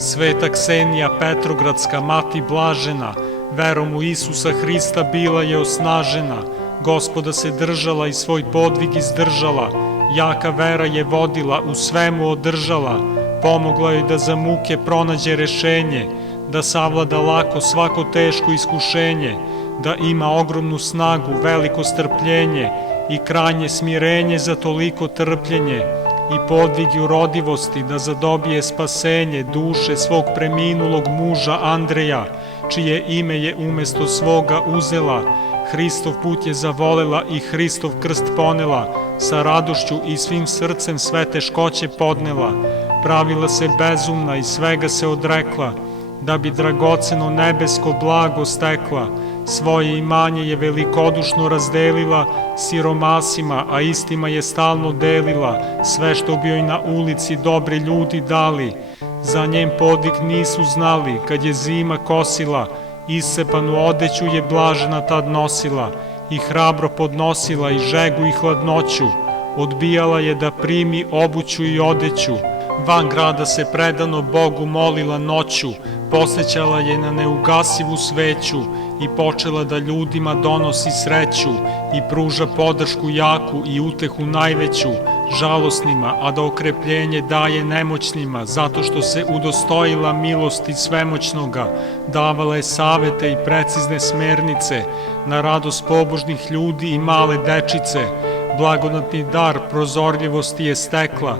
Sveta Ksenija Petrogradska, mati blažena, verom u Isusa Hrista bila je osnažena, Gospoda se držala i svoj podvig izdržala, jaka vera je vodila, u svemu održala, pomogla joj da za muke pronađe rešenje, da savlada lako svako teško iskušenje, da ima ogromnu snagu, veliko strpljenje i krajnje smirenje za toliko trpljenje, i podvig i urodivosti da zadobije spasenje duše svog preminulog muža Andreja, čije ime je umesto svoga uzela, Hristov put je zavolela i Hristov krst ponela, sa radošću i svim srcem sve teškoće podnela, pravila se bezumna i svega se odrekla, da bi dragoceno nebesko blago stekla, svoje imanje je velikodušno razdelila siromasima, a istima je stalno delila, sve što bi joj na ulici dobri ljudi dali. Za njen podvig nisu znali, kad je zima kosila, iscepanu odeću je blažena tad nosila, i hrabro podnosila i žegu i hladnoću, odbijala je da primi obuću i odeću, van grada se predano Bogu molila noću, posećala je na neugasivu sveću i počela da ljudima donosi sreću i pruža podršku jaku i utehu najveću žalosnima, a da okrepljenje daje nemoćnima, zato što se udostojila milosti svemoćnoga, davala je savete i precizne smernice, na radost pobožnih ljudi i male dečice, blagodatni dar prozorljivosti je stekla,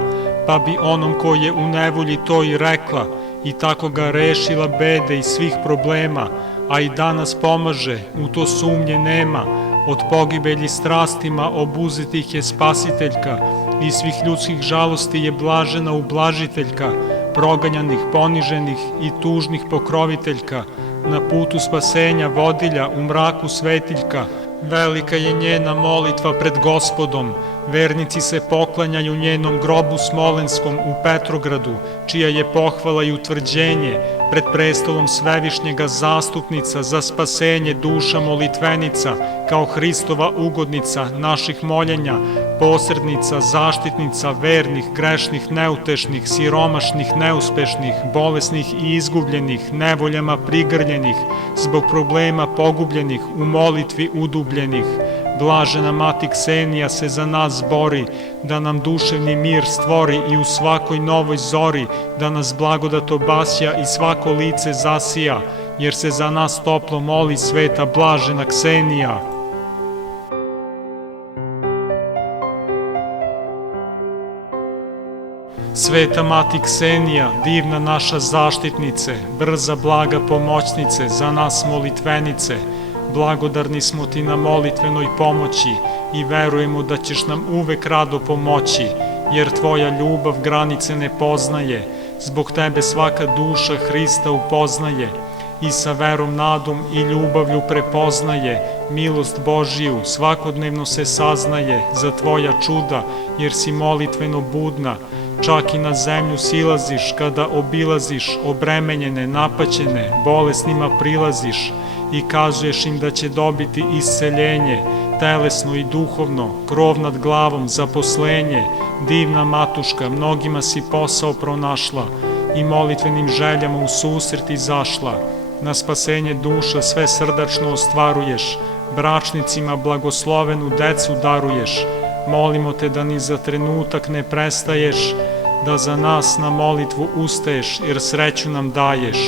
pa bi onom ko je u nevolji to i rekla, i tako ga rešila bede i svih problema, a i danas pomaže, u to sumnje nema, od pogibelji strastima obuzetih je spasiteljka, i svih ljudskih žalosti je blažena ublažiteljka, proganjanih, poniženih i tužnih pokroviteljka, na putu spasenja vodilja, u mraku svetiljka. Velika je njena molitva pred Gospodom, vernici se poklanjaju njenom grobu smolenskom u Petrogradu, čija je pohvala i utvrđenje, pred prestolom Svevišnjega zastupnica za spasenje duša molitvenica, kao Hristova ugodnica naših moljenja, posrednica, zaštitnica vernih, grešnih, neutešnih, siromašnih, neuspešnih, bolesnih i izgubljenih, nevoljama prigrljenih, zbog problema pogubljenih, u molitvi udubljenih. Blažena mati Ksenija se za nas bori, da nam duševni mir stvori i u svakoj novoj zori, da nas blagodat obasja i svako lice zasija, jer se za nas toplo moli sveta blažena Ksenija. Sveta mati Ksenija, divna naša zaštitnice, brza blaga pomoćnice, za nas molitvenice, blagodarni smo ti na molitvenoj pomoći i verujemo da ćeš nam uvek rado pomoći, jer tvoja ljubav granice ne poznaje, zbog tebe svaka duša Hrista upoznaje i sa verom, nadom i ljubavlju prepoznaje milost Božiju, svakodnevno se saznaje za tvoja čuda, jer si molitveno budna, čak i na zemlju silaziš kada obilaziš obremenjene, napaćene, bolesnima prilaziš i kazuješ im da će dobiti isceljenje, telesno i duhovno, krov nad glavom, zaposlenje, divna matuška, mnogima si posao pronašla i molitvenim željama u susret izašla. Na spasenje duša sve srdačno ostvaruješ, bračnicima blagoslovenu decu daruješ, molimo te da ni za trenutak ne prestaješ, da za nas na molitvu ustaješ, jer sreću nam daješ.